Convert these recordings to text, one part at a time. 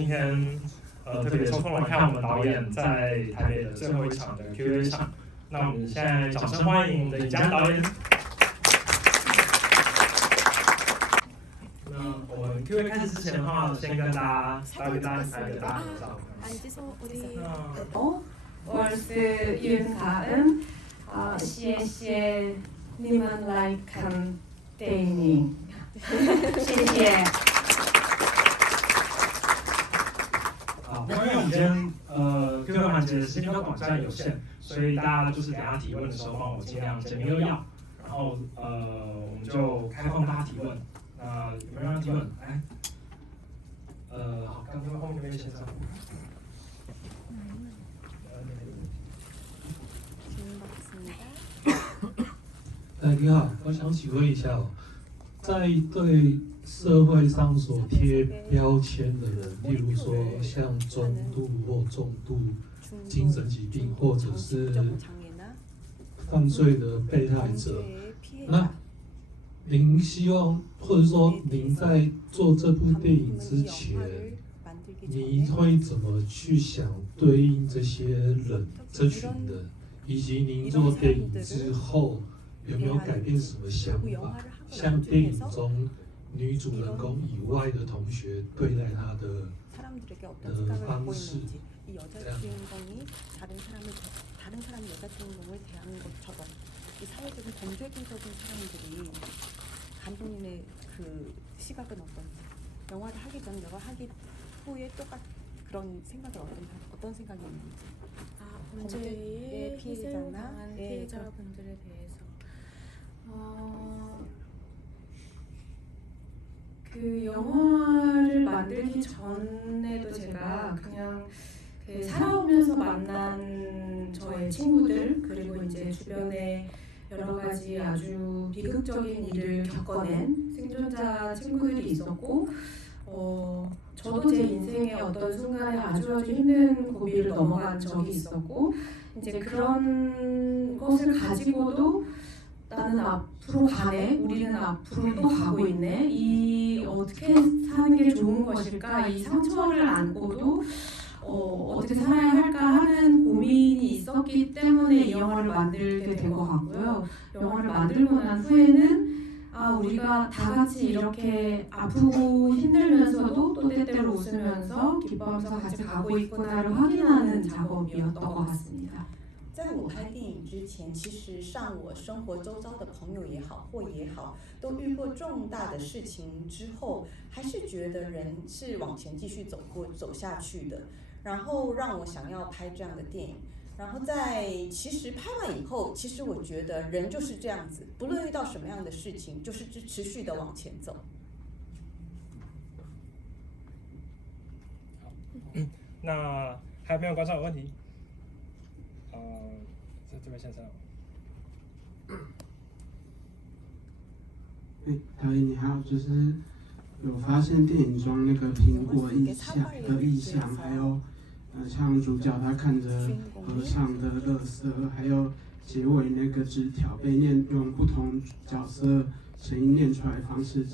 今天特别抽空来看我们导演在台北的最后一场的 Q&A 场。那我们现在掌声欢迎我们的尹佳导演。那我们 Q&A 开始之前的话，先跟大家拍个大合照。월스 윤가은谢谢你们来看电影，谢谢。好，因为我们今天Q&A 环节时间短暂有限，所以大家就是等下提问的时候帮我尽量简明扼要，然后我们就开放大家提问。那有没有人提问？来，好，刚刚后面那位先生。你好，我想请问一下在对社会上所贴标签的人，例如说像中度或重度精神疾病，或者是犯罪的被害者，那您希望，或者说您在做这部电影之前，你会怎么去想对应这些人、这群人，以及您做电影之后有没有改变什么想法？像电影中女主人公以外的同学对待她的方式，这样。감독님의 그 시각은 어떤지, 영화를 하기 전, 영화 하기 후에 그런 생각을 어떤 생각이 있는지. 범죄의 피해자나 희생을 당한 피해자분들에 대해서 그 영화를 만들기 전에도 제가 그냥 그 살아오면서 만난 저의 친구들, 그리고 이제 주변에 여러 가지 아주 비극적인 일을 겪어낸 생존자 친구들이 있었고, 저도 제 인생의 어떤 순간에 아주 힘든 고비를 넘어간 적이 있었고, 이제 그런 것을 가지고도 나는 앞으로 가네, 우리는 앞으로 또 가고 있네, 이 어떻게 사는 게 좋은 것일까, 이 상처를 안고도 어떻게 살아야 할까 하는 고민이 있었기 때문에 이 영화를 만들게 된 것 같고요. 영화를 만들고 난 후에는 우리가 다 같이 이렇게 아프고 힘들면서도 또 때때로 웃으면서 기뻐하면서 같이 가고 있구나를 확인하는 작업이었던 것 같습니다. 在我拍电影之前，其实上我生活周遭的朋友也好，或也好，都遇过重大的事情之后，还是觉得人是往前继续走下去的。然后让我想要拍这样的电影，然后其实拍完以后，其实我觉得人就是这样子，不论遇到什么样的事情，就是持续的往前走。那还有没有观众有问题？这位先生。导演你好，就是有发现电影中那个苹果意象，还有像主角他看着河上的垃圾，还有结尾那个纸条被用不同角色声音念出来的方式，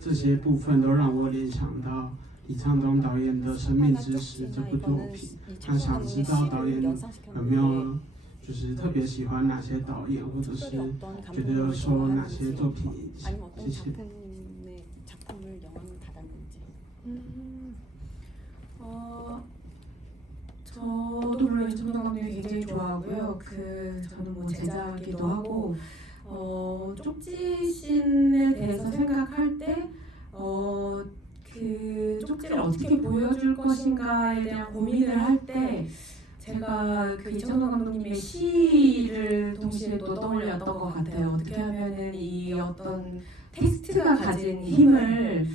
这些部分都让我联想到李沧东导演的《生命之时》这部作品。那想知道导演有没有就是特别喜欢哪些导演，或者是觉得有受哪些作品影响？谢谢。저도 물론 이천동 감독님 굉장히 좋아하고요. 저는 뭐 제자기도 하고, 쪽지신에 대해서 생각할 때, 그 쪽지를 어떻게 보여줄 것인가에 대한 고민을 할 때, 제가 그 이천동 감독님의 시를 동시에 또 떠올렸던 것 같아요. 어떻게 하면은 이 어떤 텍스트가 가진 힘을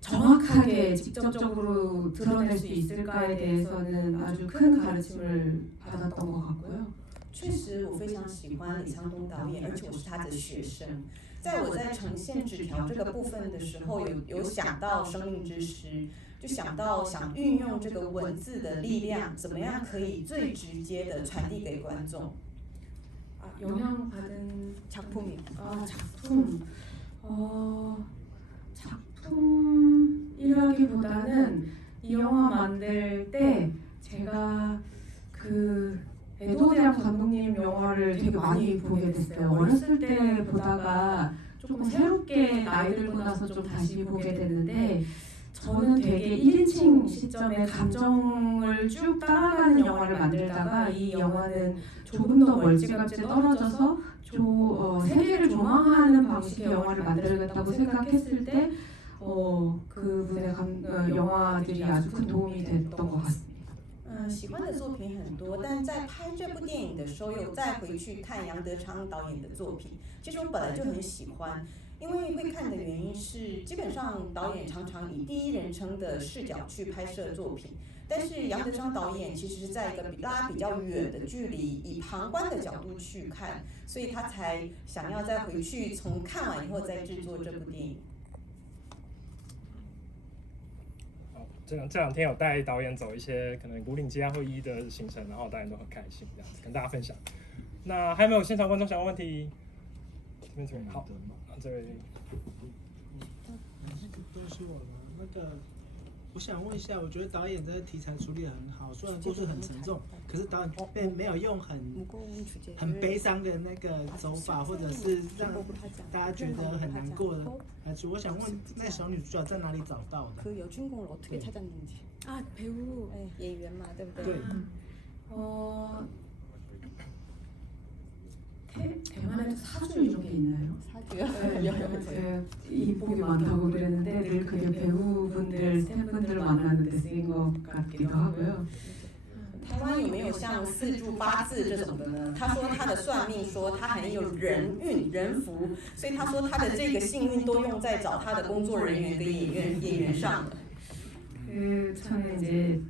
정확하게 직접적으로 드러낼 수 있을까에 대해서는 아주 큰 가르침을 받았던 것 같고요. 确实，我非常喜欢李沧东导演，而且我是他的学生。在我在呈现纸条这个部分的时候，有想到《生命之诗》，就想运用这个文字的力量，怎么样可以最直接的传递给观众。 영향받은 작품이요. 작품. 작품 이라기보다는 이 영화 만들 때 제가 그 에도대학 감독님 영화를 되게 많이 보게 됐어요. 어렸을 때 보다가 조금 새롭게 나이 들고 나서 좀 다시 보게 됐는데 저는 되게 1인칭 시점에 감정을 쭉 따라가는 영화를 만들다가 이 영화는 조금 더 멀찌감치 떨어져서 세계를 조망하는 방식의 영화를 만들겠다고 생각했을 때 그분의 영화들이 아주 큰 도움이 됐던 것 같습니다. 喜欢的作品很多，但在拍这部电影的时候，又再回去看杨德昌导演的作品。其实我本来就很喜欢，因为会看的原因是，基本上导演常常以第一人称的视角去拍摄作品，但是杨德昌导演其实是在一个拉比较远的距离，以旁观的角度去看，所以他才想要再回去从看完以后再制作这部电影。这两天有带导演走一些可能古岭街啊或一的行程，然后导演都很开心，这样子跟大家分享。那还有没有现场观众想问问题？这边好，这位。那个都是我的那个，我想问一下，我觉得导演这个题材处理得很好，虽然故事很沉重，可是导演并没有用很悲伤的那个手法，或者是让大家觉得很难过的来处。我想问，那小女主角在哪里找到的？ 그 여주인공을 어떻게 찾았는지. 아 배우 네, 演员嘛，对不对？对。 대만에도 사주 이런 게 있나요? 사주요? 네, 인복이 많다고 그랬는데 늘 그게 배우분들, 스태프분들 만나는 데 쓰인 것 같기도 하고요. 台湾有没有像四柱八字这种的呢？他说他的算命说他很有人运人福，所以他说他的这个幸运都用在找他的工作人员跟演员上了。 저는 이제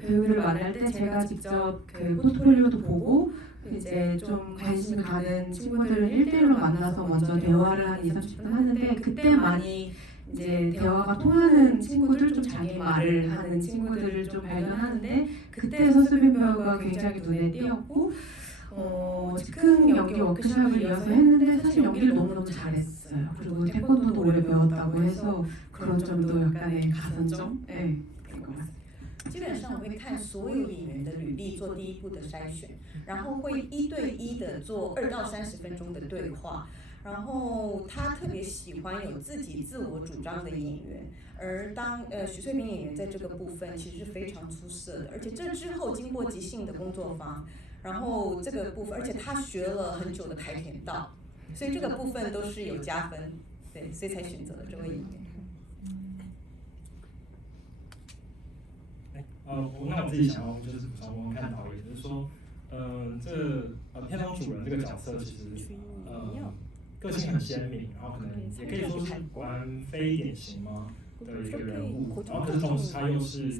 배우를 만날 때 제가 직접 그 포트폴리오도 보고 이제 좀 관심 가는 친구들을 1대1로 만나서 먼저 대화를 한 20-30분 하는데 그때 많이 이제 대화가 통하는 친구들, 좀 자기 말을 하는 친구들을 좀 발견하는데 그때 서수빈 배우가 굉장히 눈에 띄었고 즉흥 연기 워크숍을 이어서 했는데 사실 연기를 너무너무 잘했어요. 그리고 태권도도 오래 배웠다고 해서 그런 점도 약간의 가산점? 네, 그런 것 같습니다. 基本上我会看所有演员的履历做第一步的筛选，然后会1对1的做2到30分钟的对话。然后他特别喜欢有自己自我主张的演员，而当许翠萍演员在这个部分其实是非常出色的，而且这之后经过即兴的工作坊，然后这个部分，而且他学了很久的跆拳道，所以这个部分都是有加分，对，所以才选择了这位演员。 那我自己想要就是补充看导演，就是说，片中主人这个角色其实个性很鲜明，然后可能也可以说是蛮非典型嘛的一个人物，然后可是同时他又是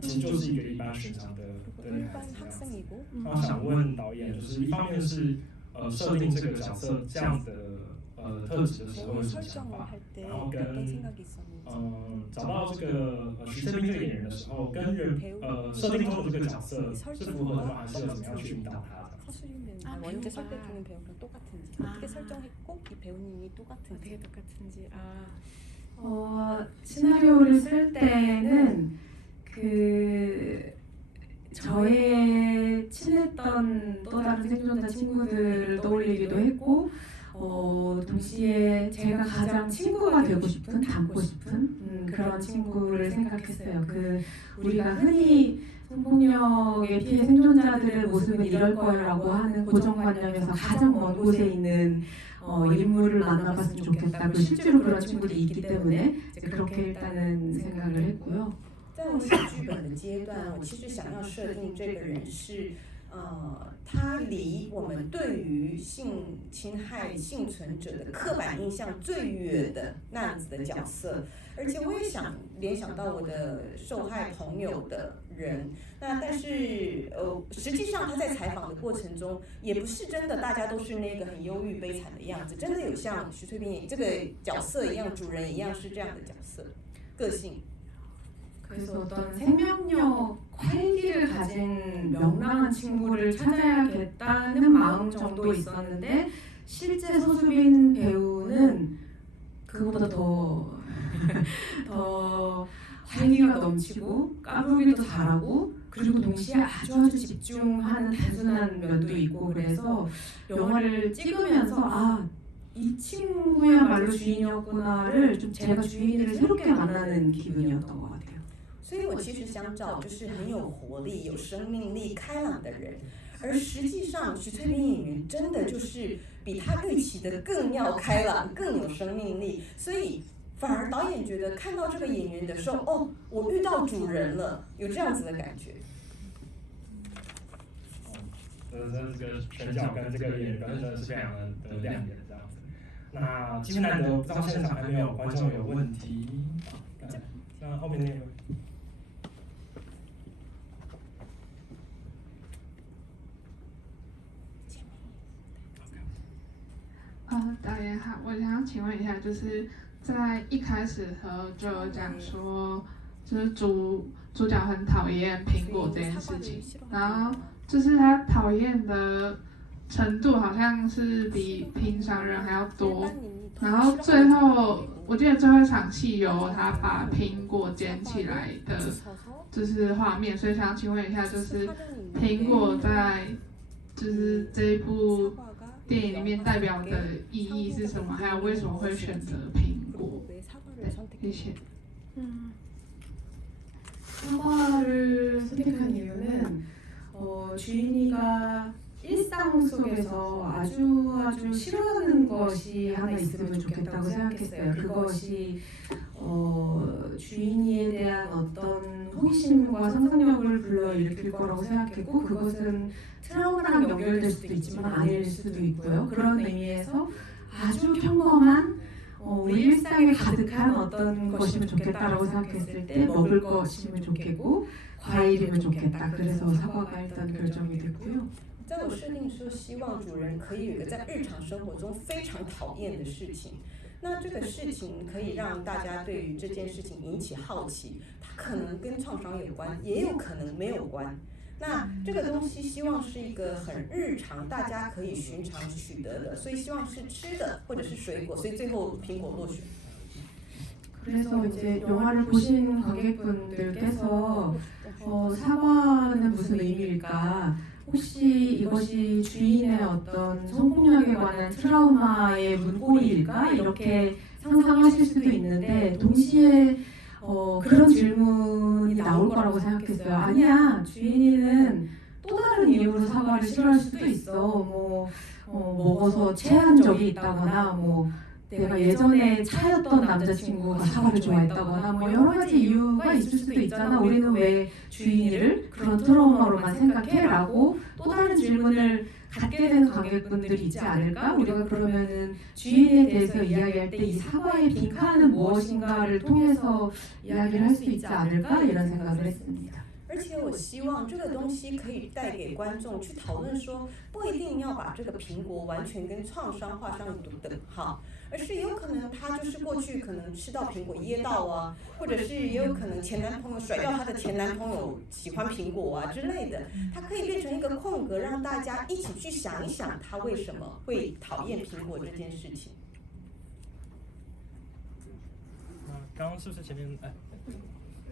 其实就是一个一般寻常的女孩子这样子。那我想问导演，就是一方面是设定这个角色这样的特质的时候有什么想法，然后跟找到这个徐翠萍这个演员的时候，跟设定中的这个角色是符合的吗？还是要怎么样去引导他？ 서수빈 원제 설대주는 배우랑 똑같은지 어떻게 설정했고 이 배우님이 어떻게 똑같은지 시나리오를 쓸 때는 그 저의 친했던 또 다른 생존자 친구들을 떠올리기도 했고 동시에 제가 가장 친구가 되고 싶은, 닮고 싶은 그런 친구를 생각했어요. 그 우리가 흔히 성폭력의 피해 생존자들의 모습은 이럴 거라고 하는 고정관념에서 가장 먼 곳에 있는 인물을 만나봤으면 좋겠다. 실제로 그런 친구들이 있기 때문에 그렇게 일단은 생각을 했고요. 在我写剧本的阶段，我其实想要设定这个人是，他离我们对于性侵害幸存者的刻板印象最远的那样子的角色，而且我也想联想到我的受害朋友的人。那但是实际上他在采访的过程中，也不是真的大家都是那个很忧郁悲惨的样子，真的有像徐翠萍这个角色一样，主人一样是这样的角色，个性。 그래서 어떤 생명력, 활기를 가진 명랑한 친구를 찾아야겠다는 마음 정도 있었는데 실제 서수빈 배우는 그보다 더 더 활기가 넘치고 까불기도 잘하고 그리고 동시에 아주 집중하는 단순한 면도 있고 그래서 영화를 찍으면서 아, 이 친구야말로 주인이었구나를 좀 제가 주인을 새롭게 만나는 기분이었던 것 같아요. 所以我其实想找就是很有活力、有生命力、开朗的人，而实际上徐翠萍演员真的就是比他预期的更要开朗、更有生命力，所以反而导演觉得看到这个演员的时候，哦，我遇到主人了，有这样子的感觉。这个选角跟这个演员表现真的是非常的亮眼，这样子。那机会难得，不知道现场还没有观众有问题。那后面那位。导演好，我想请问一下，就是在一开始的时候就有讲说，就是主角很讨厌苹果这件事情，然后就是他讨厌的程度好像是比平常人还要多，然后最后我记得最后一场戏有他把苹果捡起来的，就是画面，所以想请问一下，就是苹果在就是这一部电影里面代表的意义是什么？还有为什么会选择苹果？对，谢谢。 사과를 선택한 이유는 주인이가 일상 속에서 아주 싫어하는 것이 하나 있으면 좋겠다고 생각했어요. 그것이 주인이에 대한 어떤 호기심과 상상력을 불러일으킬 거라고 생각했고 그것은 트라우마랑 연결될 수도 있지만 아닐 수도 있고요. 그런 의미에서 아주 평범한 우리 일상에 가득한 어떤 것이면 좋겠다라고 생각했을 때 먹을 것이면 좋겠고 과일이면 좋겠다. 그래서 사과가 일단 결정이 됐고요. 在我设定的时候，希望主人可以有一个在日常生活中非常讨厌的事情。那这个事情可以让大家对于这件事情引起好奇，它可能跟创伤有关，也有可能没有关。那这个东西希望是一个很日常，大家可以寻常取得的，所以希望是吃的或者是水果，所以最后苹果落选。 그래서 이제 영화를 보신 관객분들께서 사과는 무슨 의미일까? 혹시 이것이 주인의 어떤 성폭력에 관한 트라우마의 문고리일까? 이렇게 상상하실 수도 있는데 동시에 그런 질문이 나올 거라고 생각했어요. 아니야, 주인이는 또 다른 이유로 사과를 싫어할 수도 있어. 먹어서 체한 적이 있다거나 내가 예전에 차였던 남자친구가 사과를 좋아했다거나 여러 가지 이유가 있을 수도 있잖아. 우리는 왜 주인이를 그런 트라우마로만 생각해? 라고 또 다른 질문을 갖게 되는 관객분들이 있지 않을까? 우리가 그러면은 주인에 대해서 이야기할 때 이 사과의 빈칸은 무엇인가를 통해서 이야기를 할 수 있지 않을까? 이런 생각을 했습니다. 而且我希望这个东西可以带给观众去讨论说，不一定要把这个苹果完全跟创伤画上等号，而是有可能他就是过去可能吃到苹果噎到啊，或者是也有可能前男朋友甩掉他的前男朋友喜欢苹果啊之类的，它可以变成一个空格，让大家一起去想一想他为什么会讨厌苹果这件事情。刚刚是不是前面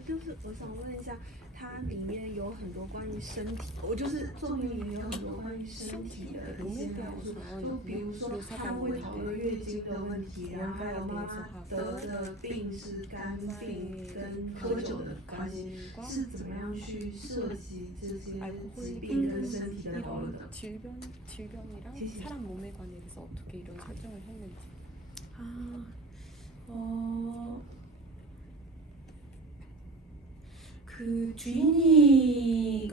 就是我想问一下，它里面有很多关于身体，我就是作品里面有很多关于身体的一些描述，就比如说他们会讨论月经的问题啊，还有妈妈得的病是肝病跟喝酒的关系，是怎么样去涉及这些疾病跟身体的讨论的？ 질병이랑 사람 몸에 관해서 어떻게 이런 설정을 했는지. 그 주인이가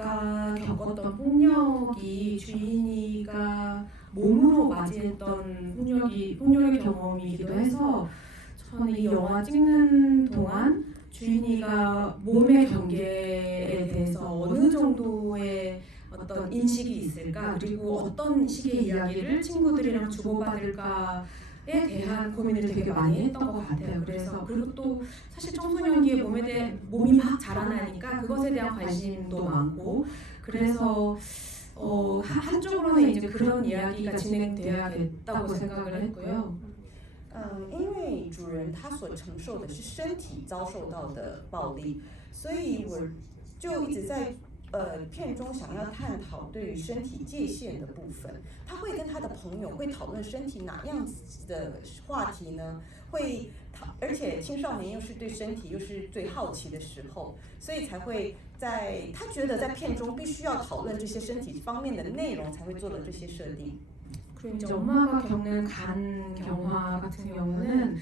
겪었던 폭력이 주인이가 몸으로 맞이했던 폭력의 경험이기도 해서 저는 이 영화 찍는 동안 주인이가 몸의 경계에 대해서 어느 정도의 어떤 인식이 있을까 그리고 어떤 식의 이야기를 친구들이랑 주고받을까 에 대한 고민을 되게 많이 했던 것 같아요. 그래서 그리고 또 사실 청소년기에 몸이 막 자라나니까 그것에 대한 관심도 많고 그래서 한쪽으로는 이제 그런 이야기가 진행되어야겠다고 생각을 했고요. 因为主人他所承受的是身体遭受到的暴力，所以我就一直在片中想要探讨对于身体界限的部分。他会跟他的朋友会讨论身体哪样子的话题呢？而且青少年又是对身体又是最好奇的时候，所以才会他觉得在片中必须要讨论这些身体方面的内容，才会做了这些设定。 그리고 이제 엄마가 겪는 간 경화 같은 경우는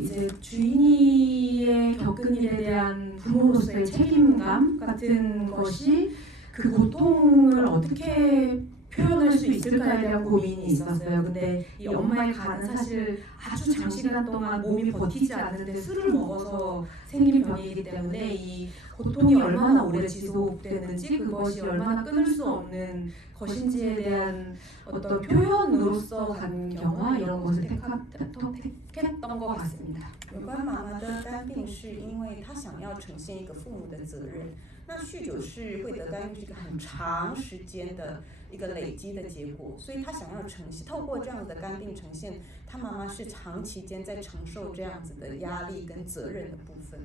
이제 주인이의 겪은 일에 대한 부모로서의 책임감 같은 것이 그 고통을 어떻게 표현할 수 있을까에 대한 고민이 있었어요. 근데 이 엄마의 간은 사실 아주 장시간 동안 몸이 버티지 않는데 술을 먹어서 생긴 병이기 때문에 이 고통이 얼마나 오래 지속되는지 그것이 얼마나 끊을 수 없는 것인지에 대한 어떤 표현으로서 간 경화 이런 것을 택했던 것 같습니다. 有关妈妈的肝病，是因为她想要呈现一个父母的责任。那酗酒是会得肝病，是一个很长时间的一个累积的结果，所以她想要透过这样的肝病呈现，她妈妈是长期间在承受这样子的压力跟责任的部分。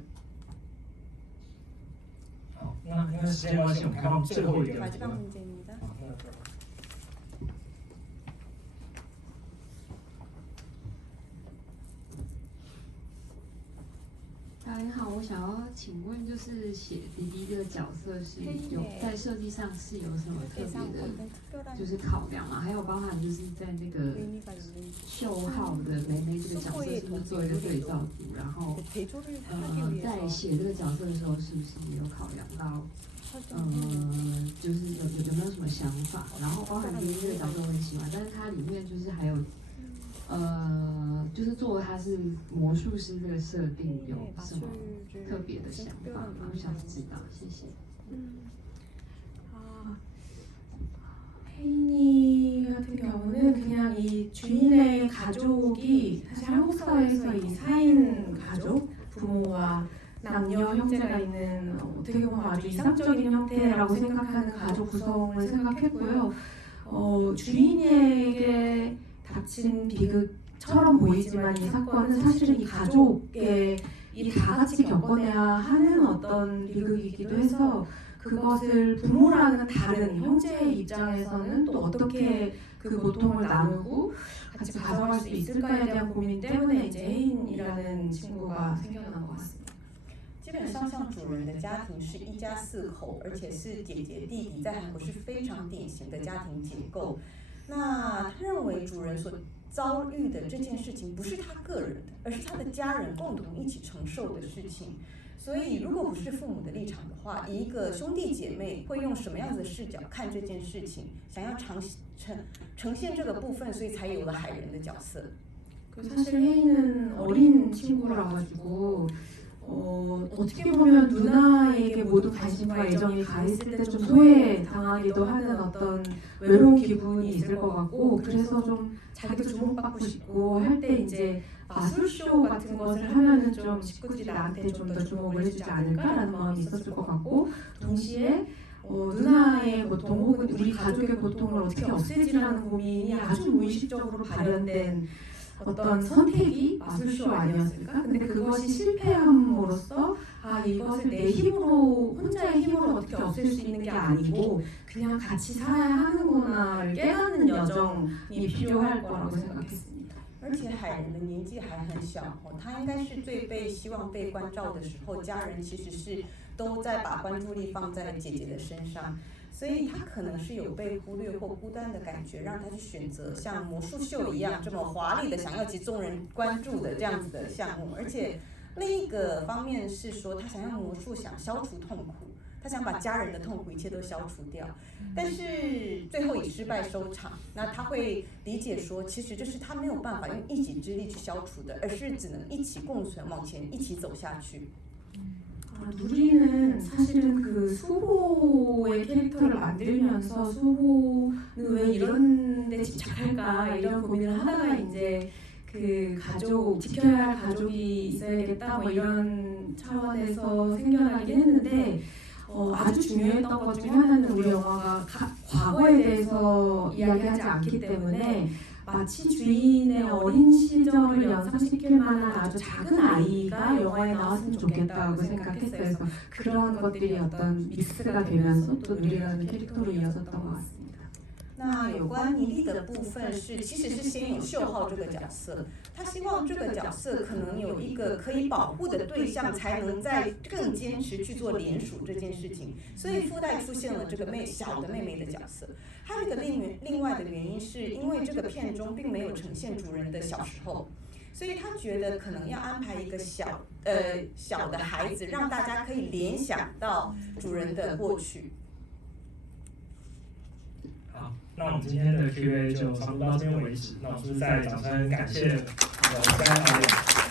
好，那因为时间关系，我们看到最后一个。 마지막 문제입니다.大家好，我想要请问，就是写弟弟这个角色是有在设计上是有什么特别的，就是考量吗？还有包含就是在那个秀浩的梅梅这个角色，是不是做一个对照组？然后在写这个角色的时候，是不是也有考量到？就是有没有什么想法？然后包含弟弟这个角色我很喜欢，但是它里面就是还有。 就是做他是魔术师这个设定有什么特别的想法吗？我想知道，谢谢。혜인이 같은 경우는 그냥 이 주인의 가족이 사실 한국 사회에서 이 4인 가족, 부모와 남녀 형제가 있는 어떻게 보면 아주 이상적인 형태라고 생각하는 가족 구성을 생각했고요. 주인에게 닥친 비극처럼 보이지만 이 사건은 사실은 이 가족의 이 다 같이 겪어내야 하는 어떤 비극이기도 해서 그것을 부모라는 다른 형제의 입장에서는 또 어떻게 그 고통을 나누고 같이 가져갈 수 있을까에 대한 고민 때문에 이제 혜인이라는 친구가 생겨난 것 같습니다. 基本上，像主人的家庭是一家4口，而且是姐姐弟弟，在韩国是非常典型的家庭结构。那他认为主人所遭遇的这件事情不是他个人的，而是他的家人共同一起承受的事情。所以，如果不是父母的立场的话，一个兄弟姐妹会用什么样子的视角看这件事情？想要呈现这个部分，所以才有了海人的角色。 사실 혜인은 어린 친구라 가지고 어떻게 보면 누나에게 모두 관심과 애정이 가 있을 때 좀 소외당하기도 하는 어떤 외로운 기분이 있을 것 같고 그래서 좀 자기도 주목받고 싶고 할 때 이제 마술쇼 같은 것을 하면은 좀 식구들이 나한테 좀 더 주목을 해주지 않을까라는 마음이 있었을 것 같고 동시에 누나의 고통 혹은 우리 가족의 고통을 어떻게 없애지라는 고민이 아주 무의식적으로 발현된 어떤 선택이 마술쇼 아니었을까? 근데 그것이 실패함으로써 이것을 내 힘으로 혼자의 힘으로 어떻게 없앨 수 있는 게 아니고 그냥 같이 살아야 하는구나를 깨닫는 여정이 필요할 거라고 생각했습니다. 而且海人的年纪还很小他应该是最希望被关照的时候，家人其实是都在把关注力放在姐姐的身上。 所以他可能是有被忽略或孤单的感觉，让他去选择像魔术秀一样这么华丽的、想要集众人关注的这样子的项目。而且另一个方面是说，他想要魔术，想消除痛苦，他想把家人的痛苦一切都消除掉。但是最后以失败收场。那他会理解说，其实这是他没有办法用一己之力去消除的，而是只能一起共存，往前一起走下去。 누리는 사실은 그 수호의 캐릭터를 만들면서 수호는 왜 이런 데 집착할까 이런 고민을 하다가 이제 그 가족 지켜야 할 가족이 있어야겠다 뭐 이런 차원에서 생겨나긴 했는데 아주 중요했던 것 중에 하나는 우리 영화가 과거에 대해서 이야기하지 않기 때문에 마치 주인의 어린 시절을 연상시킬 만한 아주 작은 아이가 영화에 나왔으면 좋겠다고 생각했어요. 그래서 그런 것들이 어떤 믹스가 되면서 또 누리라는 캐릭터로 이어졌던 것 같습니다. 那有关妮丽的部分是，其实是先有秀浩这个角色，他希望这个角色可能有一个可以保护的对象，才能再更坚持去做联署这件事情，所以附带出现了这个小的妹妹的角色。还有一个另外的原因是因为这个片中并没有呈现主人的小时候。所以他觉得可能要安排一个小的孩子，让大家可以联想到主人的过去。好，那我们今天的 Q&A 就差不多到这边为止。那我们是在掌声感谢我们的3位导演。